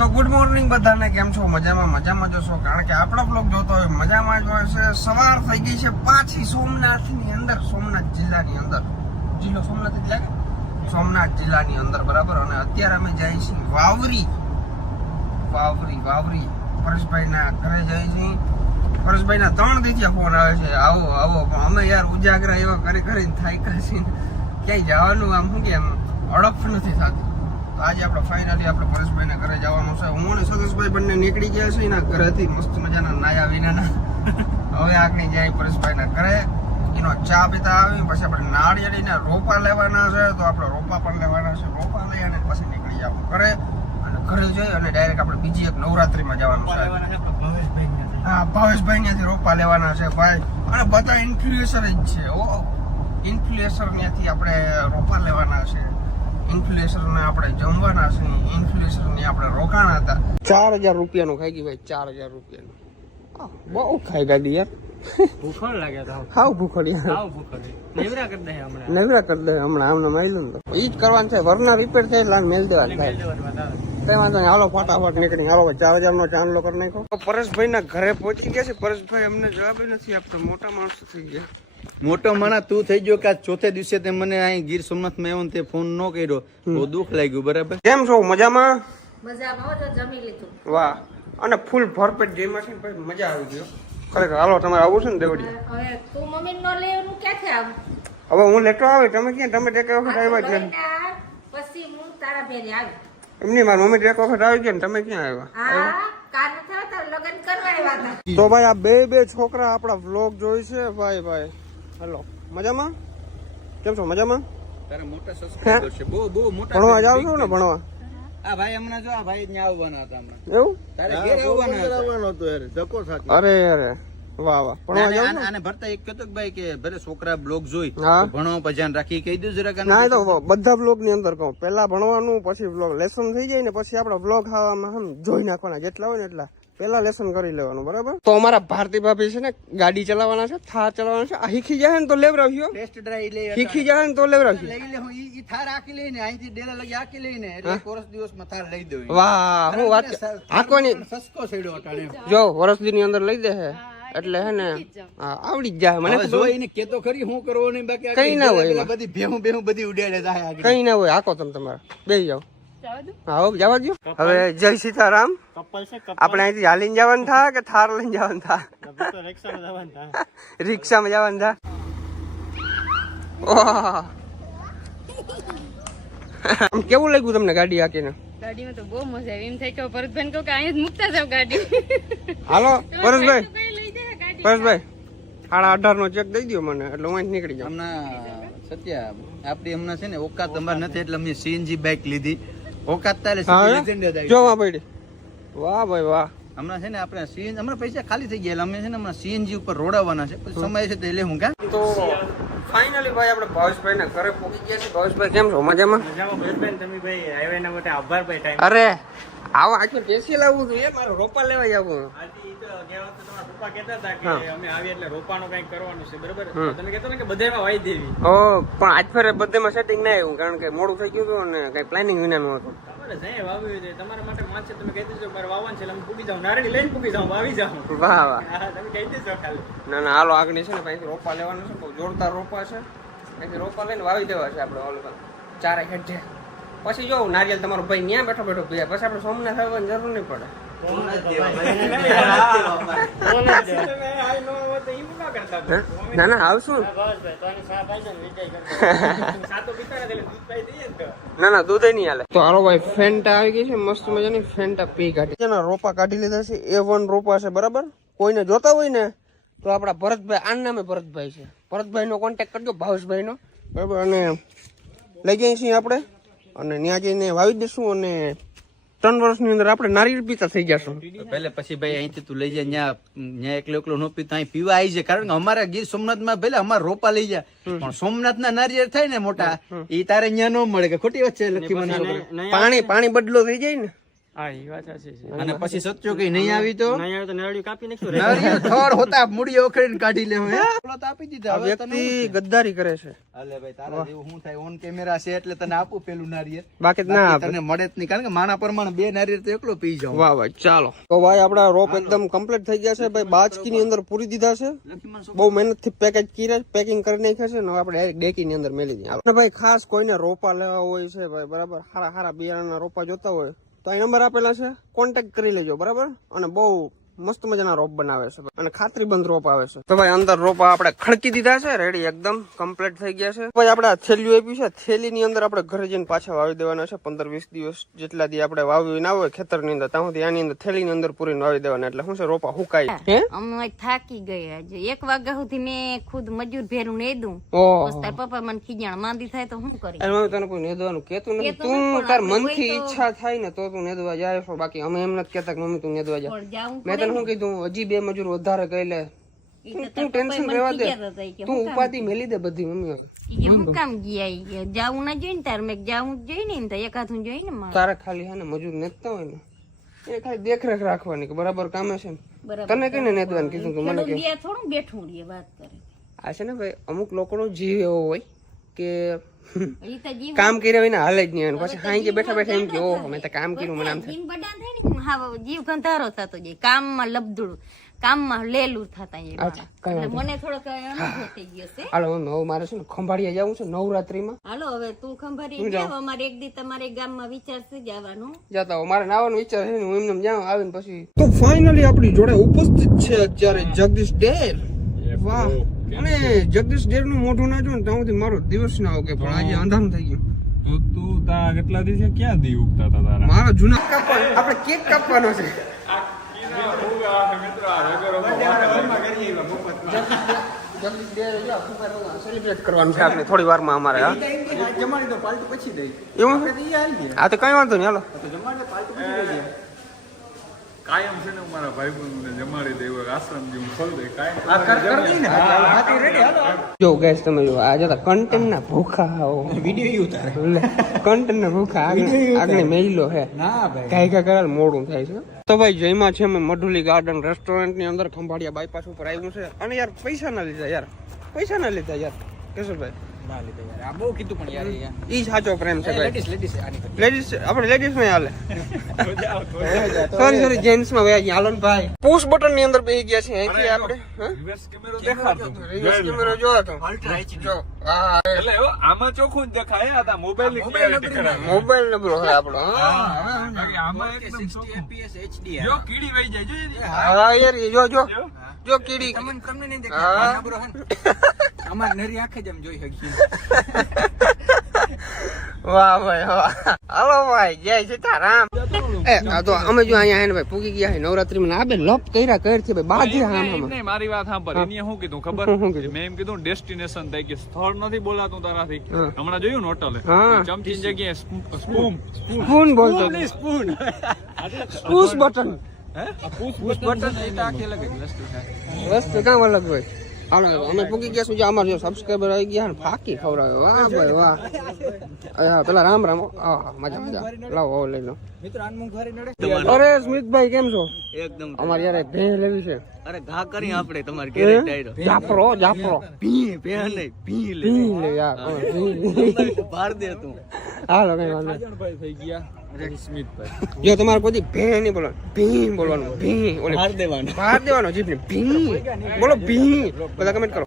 તો good morning બધાને, કેમ છો? મજામાં જશો, કારણ કે આપણો બ્લોગ જોતો હોય મજામાં જ હોય છે. સવાર થઈ ગઈ છે પાછી સોમનાથની અંદર, સોમનાથ જિલ્લાની અંદર, જિલ્લો સોમનાથ એટલે સોમનાથ જિલ્લાની અંદર, બરાબર. અને અત્યારે અમે જઈએ છીએ વાવરી પરેશભાઈના ઘરે જઈએ છીએ. પરેશભાઈના 3 દિવસથી ફોન આવે છે, આવો પણ અમે યાર ઉજાગરા એવા કરીને થાક્યા છીએ, ક્યાંય જવાનું આમ શું કે આમ અડપ નથી થતી. આજે આપણે ફાઇનલી આપણે પરેશભાઈના ઘરે જવાનું છે. હું અને સતીશભાઈ બંને નીકળી ગયા છે એના ઘરેથી, મસ્ત મજાના નાયા વિનાના. હવે આગળ જાય પરેશભાઈના ઘરે, એનો ચા પીતા આવી, પછી આપણે નાળિયેરીના રોપા લેવાના છે, તો આપણે રોપા પણ લેવાના છે. રોપા લઈ અને પછી નીકળી જવું ઘરે, અને ઘરે જઈ અને ડાયરેક્ટ આપણે બીજી એક નવરાત્રીમાં જવાનું છે. હા, ભાવેશભાઈ ત્યાંથી રોપા લેવાના છે ભાઈ, અને બધા ઇન્ફ્લુએન્સર જ છે. ઇન્ફ્લુએન્સર ત્યાંથી આપણે રોપા લેવાના છે, ઇન્ફ્લુએન્સર ને આપણે જમવાના છે, ઇન્ફ્લુએન્સર ની આપણે રોકાણા હતા. 4000 રૂપિયાનું ખાઈ ગઈ ભાઈ, 4000 રૂપિયાનું. બહુ ખાઈ ગાડી યાર, ભૂખડ લાગે તો હાવ ભૂખડ યાર, હાવ ભૂખડ નેવરા કરી દે હમણાં, નવરા કરી દે હમણાં. આમને માયલું ને તો ઈ જ કરવાનું છે. વરના રિપેર થાય એટલે મેલ દેવાનું થાય. કઈ વાંધો નહીં, હાલો ફટાફટ નીકળી. હાલો 4000 નો ચાંદલો કરી નાખો. પરેશભાઈ ના ઘરે પહોંચી ગયા છે. પરેશભાઈ અમને જવાબ નથી આપતો, મોટા માણસો થઈ ગયા. મોટો માણસ તું થઈ ગયો કે આ ચોથે દિવસે તે મને અહીં ગીર સોમનાથ માં આવ્યો ને તે ફોન ન કર્યો, બહુ દુઃખ લાગ્યું. બરાબર, કેમ છો? મજામાં? મજામાં તો જમી લીધું. વાહ, અને ફૂલ ભરપેટ જેમાં છે ને ભાઈ, મજા આવી ગયો ખરેખર. હાલો તમારે આવું છે ને દેવડિયા? હવે તું મમ્મી નો લેવાનું ક્યાંથી આવું? હવે હું લેતો આવે, તમે ક્યાં? તમે એક વખત આવ્યા છે પછી હું તારા ભેરે આવી. એમની મારી મમ્મી એક વખત આવી ગયા ને તમે ક્યાં આવ્યા? હા, કાન થયો તો લગ્ન કરવા આવ્યા હતા. તો ભાઈ આ બે છોકરા આપણા વ્લોગ જોઈ છે ભાઈ. હેલો, મજામાં? કેમ છો? મજામાં? તારા મોટા સબસ્ક્રાઇબર છે, બહુ મોટા. ભણવા જાવ છો ને? ભણવા આ ભાઈ હમણાં જો, આ ભાઈ ત્યાં આવવાના હતા હમણાં. એવું? તારે ઘેર આવવાના હતા. અરે વાહ ભણવા જાવ છો? આને ભરતા એક કહેતો કે ભાઈ કે ભલે છોકરા બ્લોગ જોઈ હા. ભણવા પર ધ્યાન રાખી, કહી દઉં જરાક. ના, એ તો બધા બ્લોગ ની અંદર કહું, પેલા ભણવાનું, પછી બ્લોગ લેસન થઈ જાય ને પછી આપડે બ્લોગ ખાવામાં જોઈ નાખવાના, જેટલા હોય ને એટલા પેલા લેસન કરી લેવાનું, બરાબર. તો અમારા ભારતી ભાભી છે ને ગાડી ચલાવવાના છે, થાર ચલાવવાના છે. આ શીખી જાય ને તો લેવરાવ્યો, ટેસ્ટ ડ્રાઈવ લઈ શીખી જાય ને તો લેવરાવ્યો. લઈ લે. હું ઈ થાર આકી લઈને અહીંથી ડેલા લગી આકી લઈને એટલે કોરસ દિવસમાં થાર લઈ દઉં. વાહ, હું વાત આકોની સસ્કો છેડ્યો અટાણે. જો વર્ષદી ની અંદર લઈ દે હે એટલે હે ને આવડી જ જાય. મને હવે જો એને કેતો ખરી હું કરવો નહીં, બાકી કઈ ના હોય એમાં. બધી ભેહું બધી ઉડાડે જાય આગળ. કઈ ના હોય, આકો તમે તમારા બેસી જાઓ. હા, જવા દો. હવે જય સીતારામ. આપણે અહીંથી હાલીને જવાનું થા કે થાર લઈને જવાનું થા? રિક્ષામાં જવાનું થા. આમ કેવું લાગ્યું તમને ગાડી હાકીને? ગાડીમાં તો બહુ મજા આવી. એમ થાય કે ભરતભાઈ કહું કે અહીંયા જ મૂકતા જાવ ગાડી. હાલો પરેશભાઈ, લઈ જાય ગાડી. પરેશભાઈ 18.5 નો ચેક દઈ દો મને, એટલે હું અહીંથી નીકળી જાઉં. હમણાં સત્યા આપડી હમણાં છે ને ઓકાત અમાર નથી, એટલે અમે સીએનજી બાઇક લીધી. ઓકાત તારે જોવા પડી. વાહ ભાઈ વાહ. હમણાં છે ને આપણે સીએનજી હમણાં પૈસા ખાલી થઈ ગયા, અમે છે ને હમણાં સીએનજી ઉપર રોડાવાના છે, પછી સમય છે તો લે હું કા. તો ફાઇનલી ભાઈ આપણે ભાવેશભાઈ ના ઘરે પહોંચી ગયા છે. ભાવેશભાઈ કેમ છો? મજામાં? તમે ભાઈ આવ્યા એના માટે આભાર ભાઈ. ટાઈમ અરે આવો આજે પેસી લાવવું હતું, એ મારો રોપા લેવા જવું. પપ્પા કહેતા હતા કે અમે આવીએ એટલે રોપાનું કઈક કરવાનું છે, બરોબર? તમે કહેતા ને કે બધામાં વાઈ દેવી. ઓ પણ આજ ફેરે બધામાં સેટિંગ ના આવ્યું, કારણ કે મોડું થઈ ગયું હતું અને કઈ પ્લાનિંગ વિનાનું હતું. તમારે જઈએ વાવ્યું છે, તમારા માટે માન છે, તમે કહી દેજો મારે વાવવાનું છે એટલે અમે પૂકી જાઉં, નારળી લઈને પૂકી જાઉં, વાવી જાઉં. વાહ વાહ. હા, તમે કહી દેજો ખાલી. ના ના, હાલો આગળ છે ને ભાઈ રોપા લેવાનું છે, બહુ જોરદાર રોપા છે. અહીંથી રોપા લઈને વાવી દેવા છે આપણે ઓલું ચારે હેઠે. પછી જો નારિયેલ તમારો ભાઈ ત્યાં બેઠો પીએ, પછી આપણે સોમનાથ આવવાની જરૂર નહીં પડે. ના ના આવશું. ના ના દૂધ નહીં હાલે. તો હાલો ભાઈ ફેન્ટા આવી ગઈ છે, મસ્ત મજાની ફેન્ટા પી કાઢી. રોપા કાઢી લીધા છે, A1 રોપા છે, બરાબર. કોઈને જોતા હોય ને તો આપડા ભરતભાઈ, આ નામે ભરતભાઈ છે, ભરતભાઈ નો કોન્ટેક્ટ કરજો, ભાવેશભાઈ નો, બરાબર. અને લઈ જઈએ છીએ આપણે, અને ત્યાં જઈને વાવી દઈશું, અને 3 વર્ષની અંદર આપણે નારિયેળ પીતા થઈ જશું. પેલે પછી ભાઈ અહીંથી તું લઈ જાય ત્યાં એકલો ન પીતો અહીં પીવા આવી જાય, કારણ કે અમારા ગીર સોમનાથ માં ભલે અમારા રોપા લઈ જાય, પણ સોમનાથ ના નારિયેળ થાય ને મોટા, એ તારે ત્યાં ન મળે. કે ખોટી વાત છે? લખી મને પાણી બદલો થઈ જાય ને હા એ વાત સાચી છે અને પછી સચ્ચો કઈ નહીં આવી તો નહીં આવે તો નળિયું કાપી નાખશું નરિયો થોડ હોતા મૂડી ઓખડીને કાઢી લેવું હે ઓલો તો આપી દીધા આ હવે તને વ્યક્તિ શું છે? ગદ્દારી કરે છે અલે ભાઈ તારા જેવું શું થાય ઓન કેમેરા છે એટલે તને આપું પેલું નારિયેળ બાકી ના બાકી આપે તને મળે જ નહીં કારણ કે માના પ્રમાણે 2 નારિયેળ તો એકલો પી જાવ વાહ ભાઈ ચાલો તો ભાઈ આપડા રોપ એકદમ કમ્પ્લીટ થઈ ગયા છે ભાઈ બાજકી ની અંદર પૂરી દીધા છે બહુ મહેનત થી પેકિંગ કરી નાખ્યા છે ને હવે આપણે ડાયરેક્ટ ડેકી ની અંદર મેલી દઈએ અને ભાઈ ખાસ કોઈને રોપા લેવા હોય છે ભાઈ બરાબર હારા બિયારણના રોપા જોતા હોય તો અહીં નંબર આપેલા છે કોન્ટેક્ટ કરી લેજો બરાબર અને બહુ મસ્ત મજાના રોપ બનાવે છે અને ખાતરીબંધ રોપ આવે છે તો ભાઈ અંદર રોપા આપણે ખડકી દીધા છે રેડી એકદમ કમ્પ્લીટ થઈ ગયા છે ભાઈ આપણે થેલીઓ આપી છે થેલી ની અંદર આપણે ઘરે જઈને પાછા વાવી દેવાના છે 15-20 દિવસ જેટલા દી આપણે વાવી ના હોય ખેતર ની અંદર ત્યાં સુધી આની અંદર થેલી ની અંદર પૂરીને વાવી દેવાના એટલે શું છે રોપા હુકાય હે અમે થાકી ગયા આજે 1 વાગ્યા સુધી મેં ખુદ મજૂર ભેરું નહીં દઉં ઓહો બસ તાર પપ્પા મને ખીજાણ માંદી થાય તો શું કરી અરે મમ્મી તને કોઈ નેદવાનું કેતું નથી કહેતું નથી, તું પણ તાર આપણે મનથી કોઈ તો- ઈચ્છા થાય ને તો તું નેદવા જાય છો બાકી અમે એમ નથી કેતા કે મમ્મી તું નેદવા જા પણ જાવું મેં તને શું કીધું હજી 2 મજૂર વધારે કહી લે ઈ તો તું તાર ટેન્શન પપ્પાએ મને રહેવા દે ખીજાતા હતા, ઈ કે તું હું કામ ઉપાધિ મેલી દે બધી મમ્મી હવે. ઈ કે હું કામ ગયા ઈ કે જાવું ના જોઈને તાર મેં જાવું જ જોઈને ને તો એકાથું જોઈને મારે તારે ખાલી હે ને મજૂર નેતતા હોય ને એ ખાલી દેખરેખ રાખવાની કે બરાબર કામે છે ને બરાબર તને કઈને નેદવાનું કીધું કે મને કે બે થોડું બેઠું રહીએ વાત કરે આ છે ને ભાઈ અમુક લોકોનો જીવ એવો હોય કે ઈ તો જીવ કામ કર્યા વિના હાલે જ નહીં અને પછી હાઈ બેઠા બેઠા એમ કે ઓહો મેં તો કામ કર્યું મને આમ થાય જીવ બડા થાય ને હા જીવ ગંધારો થતો જાય કામમાં લબદુડું કામમાં લેલું થતા જાય અચ્છા, કઈ એટલે મને થોડોક અનુભવ થઈ ગયો છે હાલો મમ્મી હવે મારે છે ને ખંભાળિયા જવું છે નવરાત્રીમાં હાલો હવે તું ખંભારી જાવ અમારે એક દી તમારે ગામમાં વિચાર છે જવાનું જતા હો મારે નાવાનો વિચાર છે ને હું એમને જાઉં આવીને પછી તો ફાઇનલી આપણી જોડે ઉપસ્થિત છે અત્યારે જગદીશ ડેર વાહ અને જગદીશ ડેર નું મોઢું ના જો ને ત્યાં સુધી મારો દિવસ ના ઓકે પણ આજે અંધારું થઈ ગયું તો તું તા કેટલા દિવસે ક્યાં દી ઉગતા હતા તારા મારા જૂના આપણે કેક કાપવાનો છે જગદીશ ડેર સેલિબ્રેટ કરવાનું છે આપણે થોડી વારમાં અમારે હા જમાડી દો પાલટી પછી દઈ એવું હા તો કઈ વાંધો નહીં હાલો કાયમ છે ને મારા ભાઈબંધને જમાડી દે એવો આશ્રમ જેવું ખોલ દે કાયમ જો ગેસ તમે જો આ જતા કન્ટેન્ટ ના ભૂખા હો વિડિયો ઉતારે કન્ટેન્ટ ના ભૂખા આગળ મેઈલો હે ના ભાઈ કાઈ કા કરાલ મોડું થાય છે તો ભાઈ જયમાં છે મેં મઢુલી ગાર્ડન રેસ્ટોરન્ટ ની અંદર ખંભાળિયા બાયપાસ ઉપર આવ્યું છે અને યાર પૈસા ના લીધા યાર કેશુભાઈ ના લીધે યાર આ બહુ કીધું પણ યાર ઈ સાચો પ્રેમ છે ભાઈ લેડીઝ આની લેડીઝ આપણે લેડીઝ માં હાલે સોરી જેન્ટ્સ માં વયા ગયા હાલો ને ભાઈ પુશ બટન ની અંદર બેસી ગયા છે અહીંથી આપણે રિવર્સ કેમેરો દેખાડતો રિવર્સ કેમેરો જો તો જો હા એટલે એવો આમાં ચોખ્ખું જ દેખાય આ મોબાઈલ ની ક્લિયરિટી કરાવે મોબાઈલ નંબર હોય આપણો હા આમાં એકદમ 60 ચોખ્ખું fps HD જો કીડી વહી જાય જો હા યાર એ જો કીડી તમને નહીં હા. દેખાય બરો હે અમાર નરી આંખે જ એમ જોઈ શકીએ વાહ ભાઈ વાહ હાલો ભાઈ જય સીતારામ એ આ તો અમે જો અહીંયા હે ને ભાઈ પૂગી ગયા હે નવરાત્રી માં આ બે લપ કર્યા કરથી ભાઈ બાજી આમ આમ નહીં મારી વાત સાંભળ એને શું કીધું ખબર શું કીધું? મેં એમ કીધું ડેસ્ટિનેશન થાય કે સ્થળ નથી બોલાતું તારાથી હા. હમણાં જોયું ને હોટલે હા. ચમચી જગ્યાએ સ્પૂમ સ્પૂન બોલતો spoon push button push button એ તો આખી અલગ જ વસ્તુ છે વસ્તુ કામ અલગ હોય હાલો અમે પૂગી ગયા છું જો અમાર જો સબસ્ક્રાઇબર આવી ગયા ને ફાકી ખવડાવે વાહ ભાઈ વાહ હા પેલા રામ રામ હા મજા મજા લાવો આવો લઈ લો મિત્રો અનમુખ ઘરે નડે અરે સ્મિતભાઈ કેમ છો એકદમ અમારે યાર ભે લેવી છે અરે ઘા કરી આપણે તમારે ઘરે ડાયરો જાફરો ભી ભે નહીં ભી લે પી લે યાર બાર દે તું હાલો કઈ વાંધો નહીં. ભાઈ થઈ ગયા સ્મિતભાઈ જો તમારે કોઈ ભે નહીં બોલવાનું ભી બોલવાનું ભી ઓલી બાર દેવાનું બહાર દેવાનો જીભ ને ભી બોલો ભી બધા કમેન્ટ કરો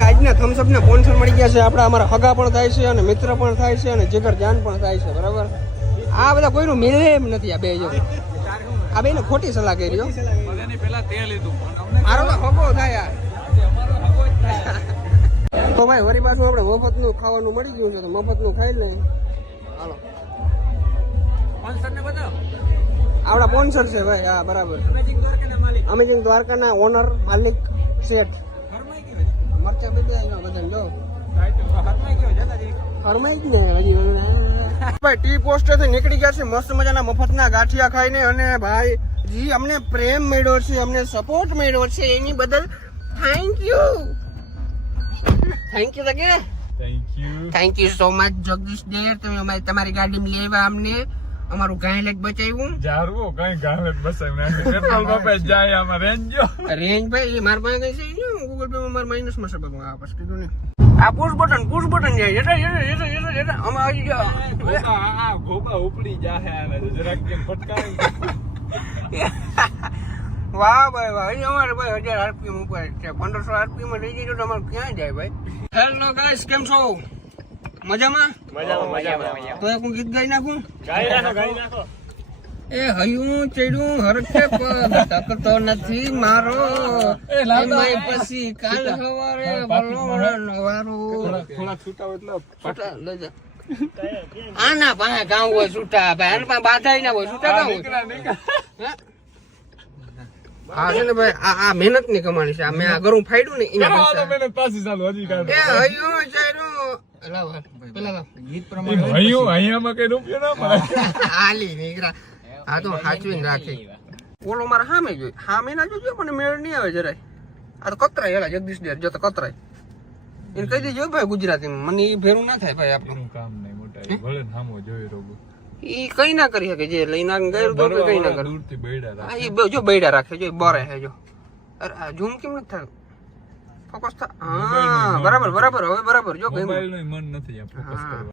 આજના થમ્સઅપ ના સ્પોન્સર મળી ગયા છે આપણા અમારા હગા પણ થાય છે અને મિત્ર પણ થાય છે અને જીગર જાન પણ થાય છે બરાબર આ બધા કોઈનું મિલે એમ નથી આ બે જો આ બે ને ખોટી સલાહ કરી રહ્યો બધાની પહેલા તે લીધું પણ અમને મારો તો હગો થાય યાર તો ભાઈ વળી પાછું આપણે મફતનું ખાવાનું મળી ગયું છે તો મફતનું ખાઈ લઈએ હાલો સ્પોન્સર ને બતાવો આપણા સ્પોન્સર છે ભાઈ હા બરાબર મેજિક દ્વારકાના અમેઝિંગ દ્વારકાના ઓનર માલિક શેઠ મરચા બે આવ્યા બધા જો ફરમાઈ જ ને હજી ભાઈ ટી પોસ્ટેથી નીકળી ગયા છે મસ્ત મજાના મફતના ગાંઠિયા ખાઈને અને ભાઈ જી અમને પ્રેમ મળ્યો છે અમને સપોર્ટ મળ્યો છે એની બદલ thank you thank you so much Jagdish Der તમે તમારી ગાડીમાં લેવા અમને અમારું ગાયલેટ બચાવ્યું જારવો કઈ ગાલે બસાવી પેટ્રોલ પંપે જાય આમાં રેન્જ ભાઈ મારા પાસે કઈ છે ગૂગલ પે માં મારા માઇનસ માં છે બધું આ પછી કીધું ને આ પુશ બટન જાય એટલે અમે આવી ગયા આ ગોબા ઉપડી જાહે આને જરાક કેમ ફટકારે વાહ ભાઈ વાહ હજી અમારે ભાઈ 1000 આરપીએમ ઉપર છે 1500 આરપીએમ લઈ જજો તો અમારે ક્યાં જાય ભાઈ હેલો ગાઈસ કેમ છો મજામાં તો એક હું ગીત ગાઈ નાખું એ હયું ચડ્યું હરખે પગ ટકતો નથી મારો એમાંય પછી કાલ સવારે વલોવણ વારું થોડા છૂટા એટલે છૂટા લઈ જા આના પાસે કામ હોય છૂટા ભાઈ આના પાસે બાધાઈ ના હોય છૂટા કામ હોય હે? હા છે ને ભાઈ આ મહેનત ની કમાણી છે મેં આ ઘરું ફાડ્યું ને એના પૈસા મેને પાછી ચાલુ હજી એ હયું ચડ્યું લાવ પેલા લાવ ગીત પ્રમાણે અહીંયામાં કઈ રૂપિયો ના મળે આલી નીકળા આ તો સાચવીને રાખી ઓલો મારા સામે જોઈ સામે ના જોજો પણ મેળ નહીં આવે જરાય આ તો કતરાય હેલા જગદીશ ડેર જો તો કતરાય એને કહી દેજો ભાઈ ગુજરાતીમાં મને એ ભેરું ના થાય ભાઈ આપણું એનું કામ નહીં મોટા ભલે નામો જોઈ રોગો ઈ કઈ ના કરી શકે જે લઈને ગયું તો કઈ ના કરે દૂરથી બૈડા હા એ જો બૈડા રાખે જો બરે હે જો અરે આ ઝૂમ કેમ નથી થાય ફોકસ થા હા બરાબર હવે બરાબર જો કઈ મોબાઈલ નું મન નથી ફોકસ કરવા